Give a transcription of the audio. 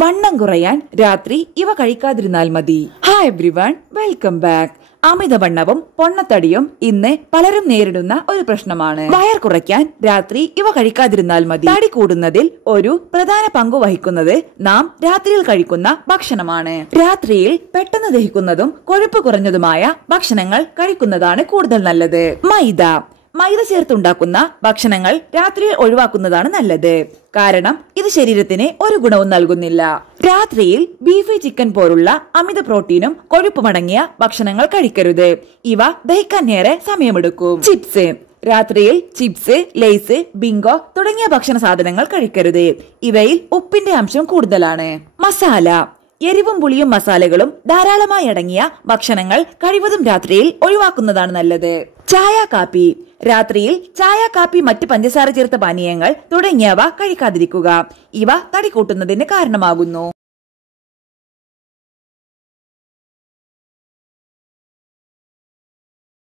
വണ്ണം കുറയാൻ രാത്രി ഇവ കഴിക്കാതിരുന്നാൽ മതി. Hi everyone, welcome back. അമിതവണ്ണവും പൊണ്ണത്തടിയും ഇന്ന് പലരും നേരിടുന്ന ഒരു പ്രശ്നമാണ്. വയർ കുറയ്ക്കാൻ രാത്രി ഇവ കഴിക്കാതിരുന്നാൽ മതി. തടി കൂടുന്നതിൽ ഒരു പ്രധാന പങ്കു വഹിക്കുന്നത് നാം രാത്രിയിൽ കഴിക്കുന്ന ഭക്ഷണമാണ്. രാത്രിയിൽ പെട്ടെന്ന് ദഹിക്കുന്നതും കൊഴുപ്പ് കുറഞ്ഞതുമായ ഭക്ഷണങ്ങൾ കഴിക്കുന്നതാണ് കൂടുതൽ നല്ലത്. മൈദ ചേർത്തുണ്ടാക്കുന്ന ഭക്ഷണങ്ങൾ രാത്രിയിൽ ഒഴിവാക്കുന്നതാണ് നല്ലത്. കാരണം ഇത് ശരീരത്തിന് ഒരു ഗുണവും നൽകുന്നില്ല. രാത്രിയിൽ ബീഫ്, ചിക്കൻ പോലുള്ള അമിത പ്രോട്ടീനും കൊഴുപ്പുമടങ്ങിയ ഭക്ഷണങ്ങൾ കഴിക്കരുത്. ഇവ ദഹിക്കാൻ ഏറെ സമയമെടുക്കും. രാത്രിയിൽ ചിപ്സ്, ലേസ്, ബിങ്കോ തുടങ്ങിയ ഭക്ഷണ സാധനങ്ങൾ കഴിക്കരുത്. ഇവയിൽ ഉപ്പിന്റെ അംശം കൂടുതലാണ്. എരിവും പുളിയും മസാലകളും ധാരാളമായി അടങ്ങിയ ഭക്ഷണങ്ങൾ കഴിവതും രാത്രിയിൽ ഒഴിവാക്കുന്നതാണ് നല്ലത്. കാപ്പി രാത്രിയിൽ ചായ, കാപ്പി, മറ്റ് പഞ്ചസാര ചേർത്ത പാനീയങ്ങൾ തുടങ്ങിയവ കഴിക്കാതിരിക്കുക. ഇവ തടി കൂട്ടുന്നതിന് കാരണമാകുന്നു.